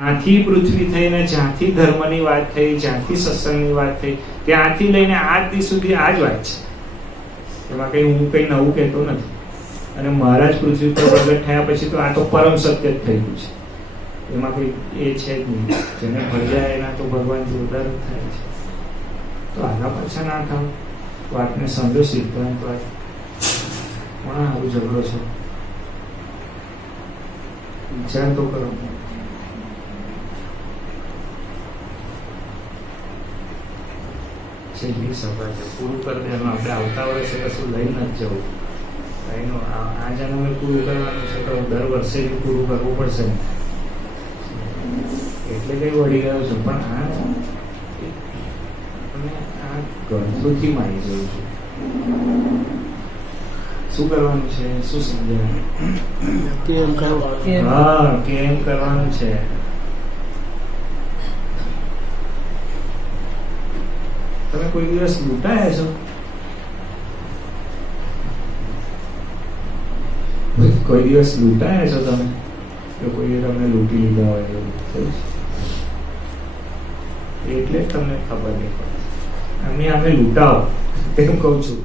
જ્યાંથી પૃથ્વી થઈને જ્યાંથી ધર્મની વાત થઈ, જ્યાંથી સત્સંગની વાત થઈ, ત્યાંથી લઈને આજ દી સુધી આ જ વાત છે. એમાં કઈ હું કઈ નવું કહેતો નથી. અને મહારાજ પૃથ્વી પર પ્રગટ થયા પછી તો આ તો પરમ સત્ય જ થઈ ગયું છે. એમાં કોઈ એ છે જ નહીં. જેને ભળ્યા એના તો ભગવાન જોરદાર થાય છે. તો આના પાછા ના થાવ, વાતને સમજો સિદ્ધાંત વાત. પણ આવું ઝઘડો છે, વિચાર તો કરો. છેલ્લી સભા છે, પૂરું કરી દેવાનું. આપણે આવતા વર્ષે કશું લઈ નથી જવું. એનું આ જન્મે પૂરું કરવાનું છે તો દર વર્ષે પૂરું કરવું પડશે. એટલે કઈ વળી ગયો છું, પણ આ ગ્રંથોથી મારી ગયું છું. શું કરવાનું છે, શું સમજાવવાનું? હા, કેમ કરવાનું છે. તમે કોઈ દિવસ લૂંટાયા છો? કોઈ દિવસ લૂંટાયા છો તમે? કે કોઈએ તમને લૂંટી લીધા હોય એવું થયું છે? એટલે જ તમને ખબર નહીં પડે. અમે લૂંટાવો એમ કહું છું.